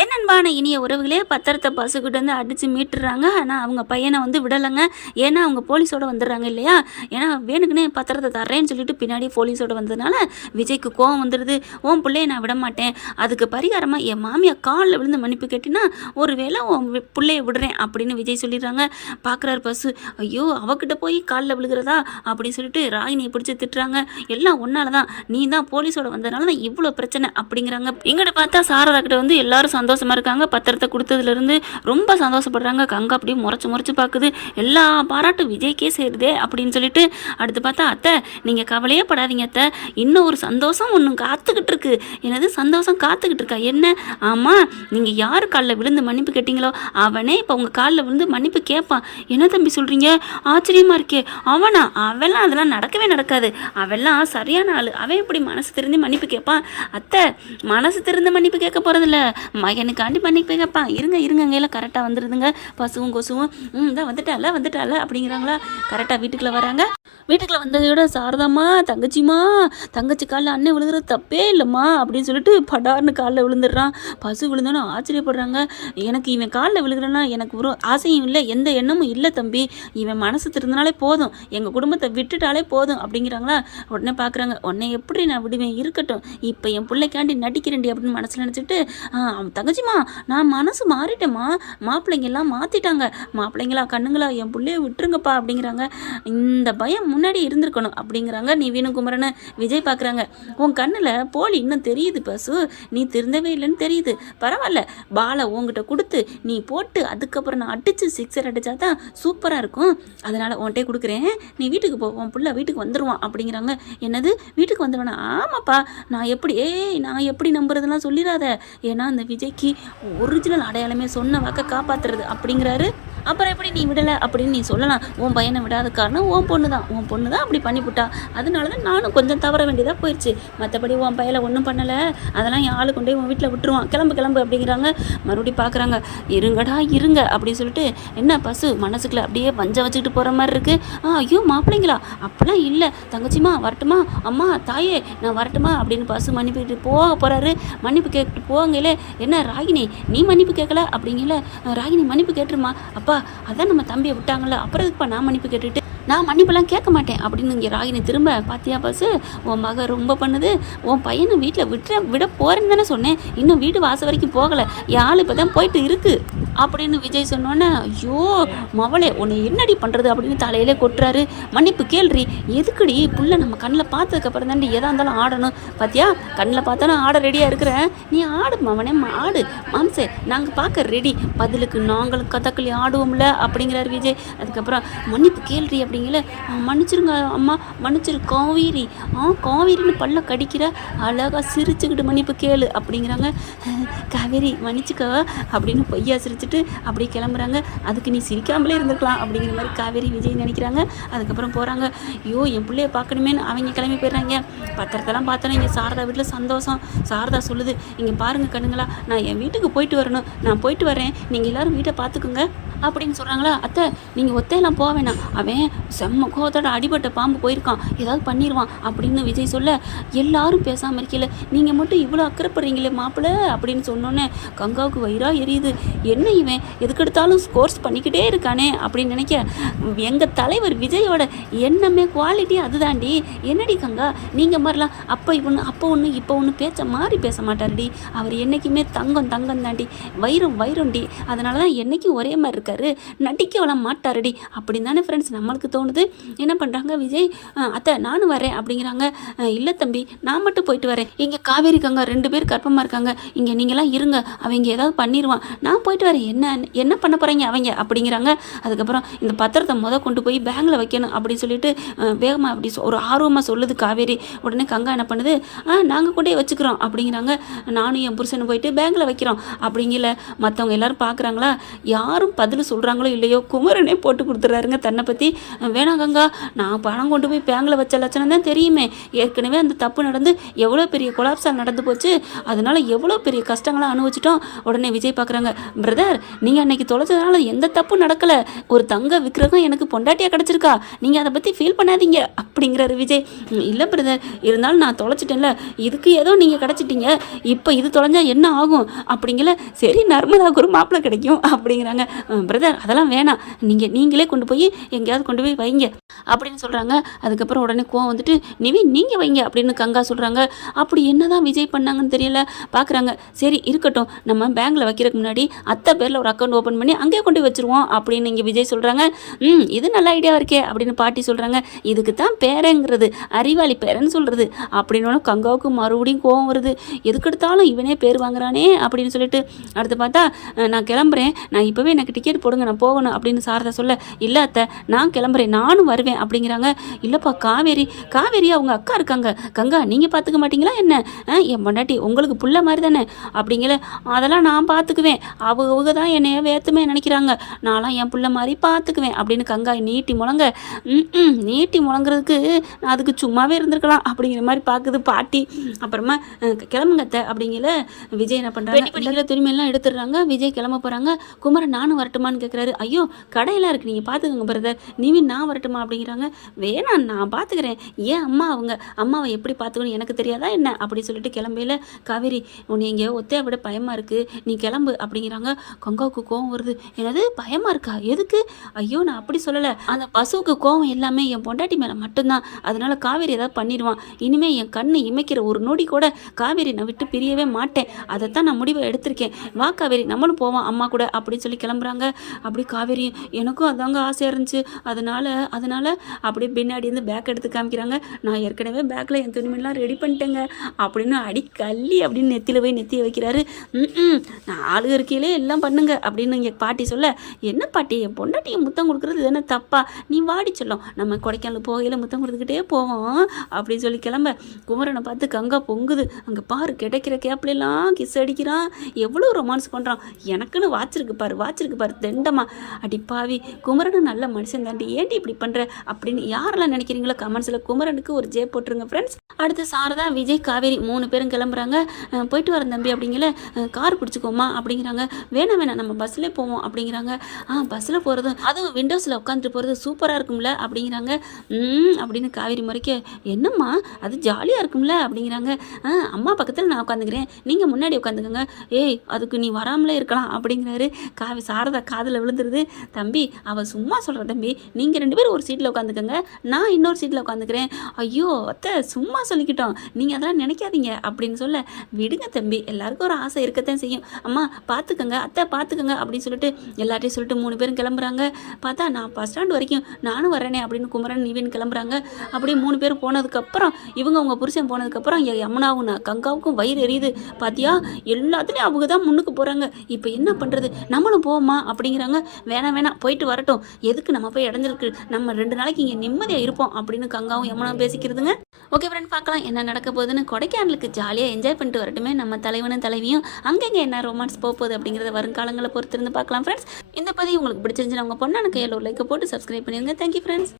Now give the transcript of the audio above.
என்னன்பான இனிய உறவுகளே பத்திரத்தை பசுக்கிட்ட வந்து அடித்து மீட்டுறாங்க. ஆனால் அவங்க பையனை வந்து விடலைங்க. ஏன்னா அவங்க போலீஸோட வந்துடுறாங்க இல்லையா. ஏன்னா வேணுக்குன்னே பத்திரத்தை தர்றேன்னு சொல்லிட்டு பின்னாடி போலீஸோட வந்ததுனால விஜய்க்கு கோவம் வந்துடுது. உன் பிள்ளைய நான் விட மாட்டேன், அதுக்கு பரிகாரமாக என் மாமியார் காலில் விழுந்து மன்னிப்பு கேட்டினா ஒருவேளை உன் பிள்ளைய விடுறேன் அப்படின்னு விஜய் சொல்லிடுறாங்க. பார்க்குறாரு பசு, ஐயோ அவகிட்ட போய் காலில் விழுகிறதா அப்படின்னு சொல்லிட்டு ராகினியை பிடிச்சி திட்டுறாங்க. எல்லாம் ஒன்னால தான், நீ தான் போலீஸோட வந்ததுனால தான் இவ்வளோ பிரச்சனை அப்படிங்கிறாங்க. இங்கிட்ட பார்த்தா சாரதா கிட்ட வந்து எல்லாரும் சந்தோஷமா இருக்காங்க. பத்திரத்தை கொடுத்ததுலேருந்து ரொம்ப சந்தோஷப்படுறாங்க. கங்கா அப்படியே முறைச்சு பார்க்குது. எல்லா பாராட்டும் விஜய்க்கே சேருதே அப்படின்னு சொல்லிட்டு அடுத்து பார்த்தா, அத்தை நீங்கள் கவலையே படாதீங்க அத்தை, இன்னும் ஒரு சந்தோஷம் ஒன்று காத்துக்கிட்டு இருக்கு. என்னது சந்தோஷம் காத்துக்கிட்டு இருக்கா? என்ன? ஆமாம், நீங்கள் யார் காலில் விழுந்து மன்னிப்பு கேட்டீங்களோ அவனே இப்போ உங்கள் காலில் விழுந்து மன்னிப்பு கேட்பான். என்ன தம்பி சொல்கிறீங்க? ஆச்சரியமாக இருக்கே. அவெல்லாம் அதெல்லாம் நடக்கவே நடக்காது. அவெல்லாம் சரியான ஆள். அவன் எப்படி மனசு திறந்து மன்னிப்பு கேட்பான்? அத்தை மனசு திறந்து மன்னிப்பு கேட்க போகிறதில்ல, மகனுக்காண்டி மன்னிப்பு கேட்பான். இருங்க எல்லாம் கரெக்டாக வந்துடுதுங்க. பசுவும் கொசுவும் தான் வந்துட்டால அப்படிங்கிறாங்களா. கரெக்டாக வீட்டுக்குள்ளே வராங்க. வீட்டுக்குள்ளே வந்ததையோட சாரதாம்மா, தங்கச்சி காலில் அண்ணன் விழுகிறது தப்பே இல்லைம்மா அப்படின்னு சொல்லிட்டு படார்னு காலில் விழுந்துடுறான். பசு விழுந்தோன்னு ஆச்சரியப்படுறாங்க. எனக்கு இவன் காலில் விழுகிறேன்னா எனக்கு ஒரு ஆசையும் இல்லை, எந்த எண்ணமும் இல்லை தம்பி, இவன் மனசு திருந்தினாலே போதும், எங்கள் குடும்பத்தை விட்டுட்டாலே போதும் அப்படிங்கிறாங்களா. உடனே பார்க்குறாங்க, உடனே எப்படி நான் விடுவேன், இருக்கட்டும், இப்போ என் பிள்ளைக்காண்டி நடிக்கிறேன்டி அப்படின்னு மனசில் நினச்சிட்டு, தங்கச்சிம்மா நான் மனசு மாறிட்டேம்மா, மாப்பிள்ளைங்கெல்லாம் மாற்றிட்டாங்க, மாப்பிள்ளைங்களா கண்ணுங்களா என் பிள்ளைய விட்டுருங்கப்பா அப்படிங்கிறாங்க. இந்த பயம் முன்னாடி இருந்திருக்கணும் அப்படிங்கிறாங்க நிவீனும் குமரனை. விஜய் பார்க்குறாங்க, உன் கண்ணில் போலி இன்னும் தெரியுது பசு, நீ திருந்தவே இல்லைன்னு தெரியுது, பரவாயில்ல, பாலை உங்ககிட்ட கொடுத்து நீ போட்டு அதுக்கப்புறம் நான் அடித்து சிக்ஸர் அடித்தா தான் சூப்பராக இருக்கும், அதனால் உன்கிட்டே கொடுக்குறேன், நீ வீட்டுக்கு போ, உன் பிள்ளை வீட்டுக்கு வந்துடுவான் அப்படிங்கிறாங்க. என்னது வீட்டுக்கு வந்துடுவானா? ஆமாப்பா, நான் எப்படி நம்புறதெல்லாம் சொல்லிடாத, ஏன்னா அந்த விஜய்க்கு ஒரிஜினல் அடையாளமே சொன்ன வாக்க காப்பாற்றுறது அப்படிங்கிறாரு. அப்புறம் எப்படி நீ விடலை அப்படின்னு நீ சொல்லலாம், உன் பையனை விடாத காரணம் உன் பொண்ணு தான் அப்படி பண்ணிவிட்டா, அதனால தான் நானும் கொஞ்சம் தவற வேண்டியதாக போயிடுச்சு, மற்றபடி உன் பையலை ஒன்றும் பண்ணலை, அதெல்லாம் என் ஆளு கொண்டே உன் வீட்டில் விட்டுருவான், கிளம்பு அப்படிங்கிறாங்க. மறுபடியும் பார்க்குறாங்க, இருங்க அப்படின்னு சொல்லிட்டு, என்ன பசு மனசுக்குள்ள அப்படியே வஞ்சம் வச்சுக்கிட்டு போகிற மாதிரி இருக்குது. ஐயோ மாப்பிள்ளைங்களா, அப்படிலாம் இல்லை தங்கச்சிம்மா, வரட்டுமா, அம்மா தாயே நான் வரட்டுமா அப்படின்னு பசு மன்னிப்பு போக போகிறாரு. மன்னிப்பு கேட்டு போங்கலே, என்ன ராகினி நீ மன்னிப்பு கேட்கல அப்படிங்கல, ராகினி மன்னிப்பு கேட்டுருமா, அப்பா அதான் நம்ம தம்பியை விட்டாங்கல்ல, அப்புறம் இதுப்பா நான் மன்னிப்பு கேட்டுட்டு நான் மன்னிப்பெல்லாம் கேட்க மாட்டேன் அப்படின்னு இங்கே ராகினி திரும்ப, பாத்தியா பசு உன் மக ரொம்ப பண்ணுது, உன் பையனை வீட்டில் விட போகிறேன்னு தானே சொன்னேன், இன்னும் வீடு வாசல் வரைக்கும் போகலை, என் ஆள் இப்போ தான் போயிட்டு இருக்கு அப்படின்னு விஜய் சொன்னோன்னே, ஐயோ மவளே உன்னை என்னடி பண்ணுறது அப்படின்னு தலையிலே கொட்டுறாரு. மன்னிப்பு கேள்றி, எதுக்குடி புள்ள நம்ம கண்ணில் பார்த்ததுக்கப்புறம் தாண்டி எதாக இருந்தாலும் ஆடணும், பார்த்தியா கண்ணில் பார்த்தாலும் ஆட ரெடியாக இருக்கிறேன், நீ ஆடு மவனே ஆடு மாம்சே, நாங்கள் பார்க்க ரெடி, பதிலுக்கு நாங்களும் கதக்களி ஆடுவோம்ல அப்படிங்கிறாரு விஜய். அதுக்கப்புறம் மன்னிப்பு கேள்றி அப்படிங்கல, மன்னிச்சிருங்க அம்மா, மன்னிச்சிரு காவேரி, காவேரின்னு பல்ல கடிக்கிற, அழகாக சிரிச்சுக்கிட்டு மன்னிப்பு கேளு அப்படிங்கிறாங்க. காவேரி மன்னிச்சுக்கோ அப்படின்னு பொய்யா சிரிச்சுட்டு அப்படியே கிளம்புறாங்க. அதுக்கு நீ சிரிக்காமலே இருந்திருக்கலாம் அப்படிங்கிற மாதிரி காவேரி விஜய் நினைக்கிறாங்க. அதுக்கப்புறம் போகிறாங்க. ஐயோ என் பிள்ளைய பார்க்கணுமேனு அவங்க கிளம்பி போயிடுறாங்க. பத்திரத்தெல்லாம் பார்த்தோன்னா இங்கே சாரதா வீட்டில் சந்தோஷம். சாரதா சொல்லுது, இங்கே பாருங்கள் கண்ணுங்களா, நான் என் வீட்டுக்கு போயிட்டு வரணும், நான் போயிட்டு வரேன், நீங்கள் எல்லோரும் வீட்டை பார்த்துக்குங்க அப்படின்னு சொல்கிறாங்களா. அத்தை நீங்கள் ஒத்தையெல்லாம் போக வேணாம், அவன் செம்ம கோவத்தோட அடிபட்ட பாம்பு போயிருக்கான், ஏதாவது பண்ணிடுவான் அப்படின்னு விஜய் சொல்ல, எல்லாரும் பேசாமல் இருக்கல, நீங்கள் மட்டும் இவ்வளோ அக்கறைப்படுறீங்களே மாப்பிள்ளை அப்படின்னு சொன்னோன்னே கங்காவுக்கு வயிறா எரியுது. என்ன இவன் எதுக்கெடுத்தாலும் ஸ்கோர்ஸ் பண்ணிக்கிட்டே இருக்கானே அப்படின்னு நினைக்க, எங்கள் தலைவர் விஜயோட எண்ணமே குவாலிட்டி அதுதாண்டி. என்னடி கங்கா நீங்கள் மாதிரிலாம் அப்போ ஒன்று இப்போ ஒன்று பேச்ச மாதிரி பேச மாட்டாருடி, அவர் என்றைக்குமே தங்கம் தாண்டி, வைரம்டி, அதனால தான் என்றைக்கும் ஒரே மாதிரி இருக்காரு, நடிக்க வள மாட்டாருடி அப்படின்னு தானே ஃப்ரெண்ட்ஸ் நம்மளுக்கு தோணுது. என்ன பண்ணுறாங்க விஜய், அத்தை நானும் வரேன் அப்படிங்கிறாங்க. இல்லை தம்பி நான் மட்டும் போயிட்டு வரேன், இங்கே காவேரி கங்கா 2 பேர் கர்ப்பமாக இருக்காங்க, இங்கே நீங்களாம் இருங்க, அவங்க ஏதாவது பண்ணிடுவான், நான் போயிட்டு வரேன், என்ன பண்ண போகிறீங்க அவங்க அப்படிங்கிறாங்க. அதுக்கப்புறம் இந்த பத்திரத்தை கொண்டு போய் பேங்கில் வைக்கணும் அப்படின்னு சொல்லிட்டு வேகமாக அப்படி ஒரு ஆர்வமாக சொல்லுது காவேரி. உடனே கங்கா என்ன பண்ணுது, நாங்கள் கொண்டே வச்சுக்கிறோம் அப்படிங்கிறாங்க. நானும் என் புருஷனை போயிட்டு பேங்கில் வைக்கிறோம் அப்படிங்கல. மற்றவங்க எல்லாரும் பார்க்குறாங்களா, யாரும் பதில் பதில் சொல்கிறாங்களோ இல்லையோ குமரனே போட்டு கொடுத்துட்றாருங்க தன்னை பற்றி. வேணாம் கங்கா, நான் பணம் கொண்டு போய் பேங்கில் வச்ச லட்சணம் தான் தெரியுமே. ஏற்கனவே அந்த தப்பு நடந்து எவ்வளோ பெரிய கொலாப்ஸாக நடந்து போச்சு. அதனால எவ்வளோ பெரிய கஷ்டங்களாக அனுபவிச்சிட்டோம். உடனே விஜய் பார்க்குறாங்க, பிரதர் நீங்கள் அன்னைக்கு தொலைச்சதுனால எந்த தப்பும் நடக்கலை. ஒரு தங்க விக்கிரகம் எனக்கு பொண்டாட்டியாக கிடச்சிருக்கா, நீங்கள் அதை பற்றி ஃபீல் பண்ணாதீங்க அப்படிங்கிறாரு விஜய். இல்லை பிரதர், இருந்தாலும் நான் தொலைச்சிட்டேன்ல, இதுக்கு ஏதோ நீங்கள் கிடச்சிட்டீங்க, இப்போ இது தொலைஞ்சா என்ன ஆகும் அப்படிங்கல. சரி நர்மதாவுக்கு ஒரு மாப்பிள்ளை கிடைக்கும் அப்படிங்கிறாங்க. பிரதர் அதெல்லாம் வேணாம், நீங்களே கொண்டு போய் எங்கேயாவது கொண்டு போய் வைங்க அப்படின்னு சொல்கிறாங்க. அதுக்கப்புறம் உடனே கோவம் வந்துட்டு நிவின் நீங்கள் வைங்க அப்படின்னு கங்கா சொல்கிறாங்க. அப்படி என்னதான் விஜய் பண்ணாங்கன்னு தெரியல. பார்க்குறாங்க, சரி இருக்கட்டும், நம்ம பேங்க்கில் வைக்கிறதுக்கு முன்னாடி அத்தை பேரில் ஒரு அக்கௌண்ட் ஓப்பன் பண்ணி அங்கேயே கொண்டு போய் வச்சுருவோம் அப்படின்னு இங்கே விஜய் சொல்கிறாங்க. இது நல்ல ஐடியா இருக்கே அப்படின்னு பாட்டி சொல்கிறாங்க. இதுக்கு தான் பேரங்கிறது, அறிவாளி பேரன்னு சொல்கிறது அப்படின்னு கங்காவுக்கு மறுபடியும் கோவம் வருது. எதுக்கெடுத்தாலும் இவனே பேர் வாங்குறானே அப்படின்னு சொல்லிட்டு அடுத்து பார்த்தா நான் கிளம்புறேன், நான் இப்போவே எனக்கு டிக்கெட் போடுங்க, நான் போகணும் அப்படின்னு சாரதா சொல்ல, இல்லை அத்தை நான் கிளம்புறேன், நானும் வருவேன் அப்படிங்கிறாங்க. இல்லைப்பா காவேரி அவங்க அக்கா இருக்காங்க, கங்கா நீங்கள் பார்த்துக்க மாட்டீங்களா என்ன? என் பொண்டாட்டி உங்களுக்கு புள்ள மாதிரி தானே அப்படிங்கிற. அதெல்லாம் நான் பார்த்துக்குவேன், அவங்க தான் என்னைய வேத்துமே நினைக்கிறாங்க, நான்லாம் என் புள்ள மாதிரி பார்த்துக்குவேன் அப்படின்னு கங்கா நீட்டி முழங்குறதுக்கு நான் அதுக்கு சும்மாவே இருந்திருக்கலாம் அப்படிங்கிற மாதிரி பார்க்குது பாட்டி. அப்புறமா கிளம்புங்க அத்தை அப்படிங்கிற. விஜய் என்ன பண்ணுறாங்க, துணிமையெல்லாம் எடுத்துடுறாங்க. விஜய் கிளம்ப போகிறாங்க. குமரன் நானும் வரட்டுமான்னு கேட்குறாரு. ஐயோ கடையெல்லாம் இருக்குது, நீங்கள் பார்த்துக்கோங்க பிரதர், நிவின் நான் வரட்டுமா அப்படிங்கிறாங்க. வேணாம் நான் பார்த்துக்கிறேன், ஏன் அம்மாவை எப்படி பார்த்துக்கணும் எனக்கு தெரியாதா என்ன அப்படி சொல்லிட்டு கிளம்பையில் காவேரி உன்னை எங்கேயோ ஒத்தையை விட பயமாக இருக்குது, நீ கிளம்பு அப்படிங்கிறாங்க. கங்காவுக்கு கோவம் வருது. என்னது பயமாக இருக்கா, எதுக்கு? ஐயோ நான் அப்படி சொல்லலை, அந்த பசுவுக்கு கோவம் எல்லாமே என் பொண்டாட்டி மேலே மட்டும்தான், அதனால காவேரி ஏதாவது பண்ணிடுவான், இனிமேல் என் கண்ணு இமைக்கிற ஒரு நொடி கூட காவேரி நான் விட்டு பிரியவே மாட்டேன், அதைத்தான் நான் முடிவை எடுத்திருக்கேன், வா காவேரி நம்மளும் போவோம் அம்மா கூட அப்படின்னு சொல்லி கிளம்புறாங்க. அப்படி காவேரி எனக்கும் அதாங்க ஆசையாக இருந்துச்சு, அதனால அப்படியே பின்னாடி இருந்து பேக் எடுத்து காமிக்கிறாங்க. நான் ஏற்கனவே பேக்கில் என் துணிமெல்லாம் ரெடி பண்ணிட்டேங்க அப்படின்னு கள்ளி அப்படின்னு நெத்தியை வைக்கிறாரு. நான் ஆளு இருக்கையிலே எல்லாம் பண்ணுங்க அப்படின்னு இங்கே பாட்டி சொல்ல, என்ன பாட்டி என் பொண்டாட்டியை முத்தம் கொடுக்குறது என்ன தப்பா, நீ வாடி சொல்லும், நம்ம கொடைக்கானல் போகையில் முத்தம் கொடுத்துக்கிட்டே போவோம் அப்படின்னு சொல்லி கிளம்ப. குமரனை பார்த்து கங்கா பொங்குது. அங்கே பாரு கிடைக்கிற கேப்லாம் கிஸ் அடிக்கிறான், எவ்வளோ ரொமான்ஸ் பண்ணுறான், எனக்குன்னு வாச்சிருக்கு பாரு தெண்டமா. அடிப்பாவி குமரனு நல்ல மனுஷன் தாண்டி, ஏன்டி இப்படி பண்ணுற அப்படின்னு யாரெல்லாம் நினைக்கிறீங்களோ கமெண்ட்ஸில் குமரனுக்கு ஒரு ஜே போட்டுருங்க ஃப்ரெண்ட்ஸ். அடுத்து சாரதா விஜய் காவேரி 3 பேரும் கிளம்புறாங்க. போயிட்டு வரேன் தம்பி அப்படிங்கிற. கார் பிடிச்சிக்கோமா அப்படிங்கிறாங்க. வேணாம் நம்ம பஸ்ஸில் போவோம் அப்படிங்கிறாங்க. பஸ்ஸில் போகிறது அதுவும் விண்டோஸில் உட்காந்துட்டு போகிறது சூப்பராக இருக்கும்ல அப்படிங்கிறாங்க. அப்படின்னு காவேரி முறைக்க, என்னம்மா அது ஜாலியாக இருக்கும்ல அப்படிங்கிறாங்க. அம்மா பக்கத்தில் நான் உட்காந்துக்கிறேன், நீங்கள் முன்னாடி உட்காந்துக்கோங்க, ஏய் அதுக்கு நீ வராமலே இருக்கலாம் அப்படிங்கிறாரு. சாரதா காதில் விழுந்துருது. தம்பி அவள் சும்மா சொல்கிற தம்பி, நீங்கள் 2 பேரும் ஒரு சீட்டில் உட்காந்துக்கோங்க, நான் இன்னொரு சீட்டில் உட்காந்துக்கிறேன். ஐயோ அத்தை சும்மா சொல்லிக்கிட்டோம், நீங்கள் அதெல்லாம் நினைக்காதீங்க அப்படின்னு சொல்ல, விடுங்க தம்பி எல்லாருக்கும் ஒரு ஆசை இருக்கத்தான் செய்யும், அம்மா பார்த்துக்கோங்க அத்தை பார்த்துக்கோங்க அப்படின்னு சொல்லிட்டு எல்லார்ட்டையும் சொல்லிட்டு 3 பேரும் கிளம்புறாங்க. பார்த்தா நான் பஸ் ஸ்டாண்ட் வரைக்கும் நானும் வரேனே அப்படின்னு குமரன் நிவின் கிளம்புறாங்க. அப்படியே 3 பேர் போனதுக்கப்புறம் உங்கள் புருஷன் போனதுக்கப்புறம் யமுனாவும் கங்காவுக்கும் வயிறு எரியுது. பார்த்தியா எல்லாத்துலேயும் அவங்க தான் முன்னுக்கு போகிறாங்க, இப்போ என்ன பண்ணுறது, நம்மளும் போவோமா அப்படிங்கிறாங்க. வேணாம் போயிட்டு வரட்டும், எதுக்கு நம்ம போய் இடைஞ்சிருக்கு, நம்ம 2 நாளைக்கு இங்கே நிம்மதியாக இருப்போம் அப்படின்னு கங்காவும் யமுனாவும் பேசிக்கிறதுங்க. ஓகே ஃப்ரெண்ட், பார்க்கலாம் என்ன நடக்க போகுதுன்னு. கொடைக்கானலுக்கு ஜாலியாக என்ஜாய் பண்ணிட்டு வரட்டுமே நம்ம தலைவனும் தலைவியும். அங்கங்கே என்ன ரொமான்ஸ் போகுது அப்படிங்கிறத வருங்காலங்களை பொறுத்திருந்து பார்க்கலாம் ஃப்ரெண்ட்ஸ். இந்த பதிவு உங்களுக்கு பிடிச்சிருந்துச்சுன்னா உங்கள் பொண்ணான கையில் ஒரு லைக்கை போட்டு சப்ஸ்கிரைப் பண்ணிடுங்க. Thank you friends.